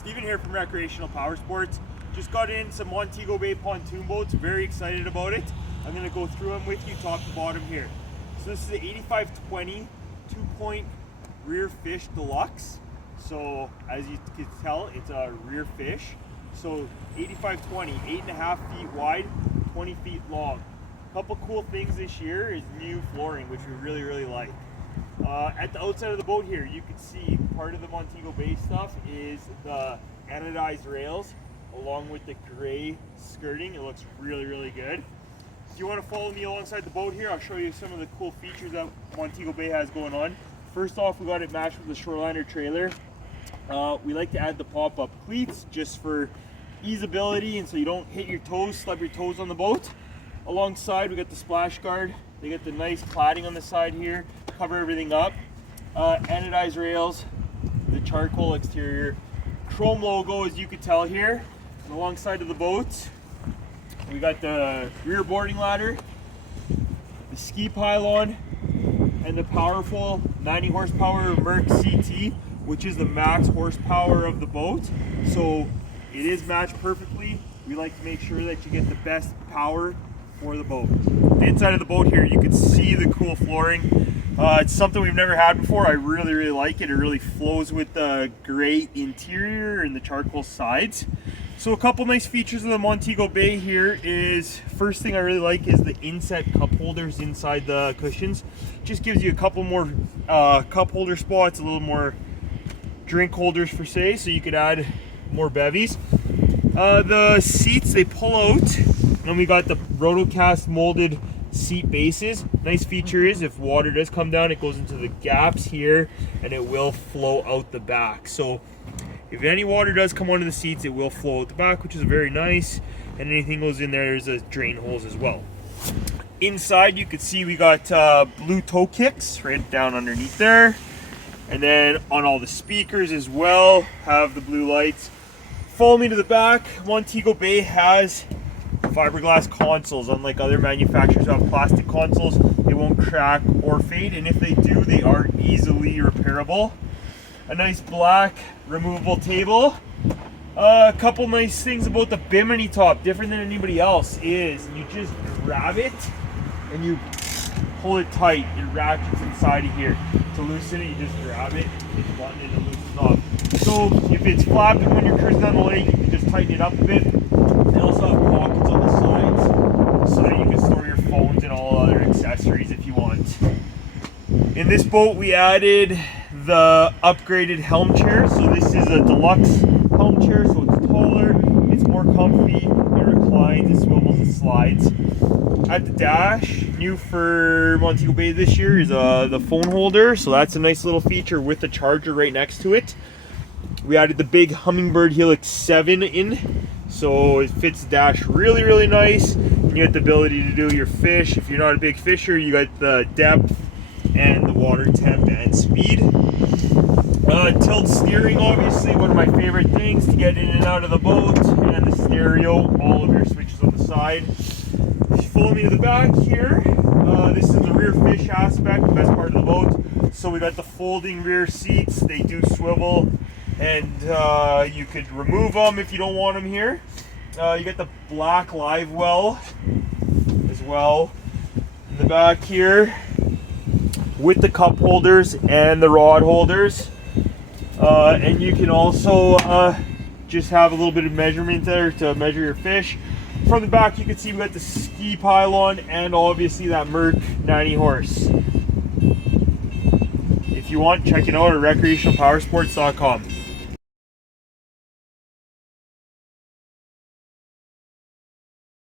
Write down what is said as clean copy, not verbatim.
Steven here from Recreational Power Sports. Just got in some Montego Bay pontoon boats, very excited about it. I'm going to go through them with you top to bottom here. So this is the 8520 2-point rear fish Deluxe. So as you can tell, it's a rear fish. So 8520, 8.5 feet wide, 20 feet long. A couple cool things this year is new flooring, which we really like. At the outside of the boat here, you can see part of the Montego Bay stuff is the anodized rails along with the gray skirting. It looks really good. If you want to follow me alongside the boat here, I'll show you some of the cool features that Montego Bay has going on. First off, we got it matched with the Shoreliner trailer. We like to add the pop-up cleats just for easeability and so you don't hit your toes, slap your toes on the boat. Alongside, we got the splash guard. They got the nice cladding on the side here, cover everything up. Anodized rails, the charcoal exterior, chrome logo as you can tell here. And alongside of the boat, we got the rear boarding ladder, the ski pylon, and the powerful 90 horsepower Mercury CT, which is the max horsepower of the boat. So it is matched perfectly. We like to make sure that you get the best power for the boat. The inside of the boat here, you can see the cool flooring. It's something we've never had before. I really like it. It really flows with the gray interior and the charcoal sides. So a couple nice features of the Montego Bay here is, first thing I really like is the Inset cup holders inside the cushions. Just gives you a couple more cup holder spots, a little more drink holders for say, so you could add more bevies. The seats, they pull out, and we got the Roto cast molded seat bases. Nice feature is if water does come down, it goes into the gaps here and it will flow out the back. So if any water does come onto the seats, it will flow out the back, which is very nice. And anything goes in there, there's a drain holes as well. Inside, you can see we got blue toe kicks right down underneath there. And then on all the speakers as well, have the blue lights. Follow me to the back. Montego Bay has fiberglass consoles. Unlike other manufacturers who have plastic consoles, they won't crack or fade, and if they do, they are easily repairable. A nice black removable table. A couple nice things about the bimini top, different than anybody else, is you just grab it and you pull it tight. It ratchets inside of here. To loosen it, you just grab it, hit the button, and it loosens off. So if it's flapping when you're cruising down the lake, you can just tighten it up a bit. They also have pockets on the sides so that you can store your phones and all other accessories if you want. In this boat, we added the upgraded helm chair. So this is a Deluxe helm chair, so it's taller, it's more comfy, it reclines, it swivels, it slides. At the dash, new for Montego Bay this year is the phone holder. So that's a nice little feature with the charger right next to it. We added the big Humminbird Helix 7 in. So it fits the dash really nice, and you have the ability to do your fish. If you're not a big fisher, you got the depth and the water temp and speed. Tilt steering, obviously one of my favorite things to get in and out of the boat, and the stereo, all of your switches on the side. If you follow me to the back here, this is the rear fish aspect, the best part of the boat. So we got the folding rear seats, they do swivel, and you could remove them if you don't want them here. You get the black live well as well in the back here with the cup holders and the rod holders. And you can also just have a little bit of measurement there to measure your fish. From the back, you can see we got the ski pylon and obviously that Merc 90 horse. If you want, check it out at recreationalpowersports.com.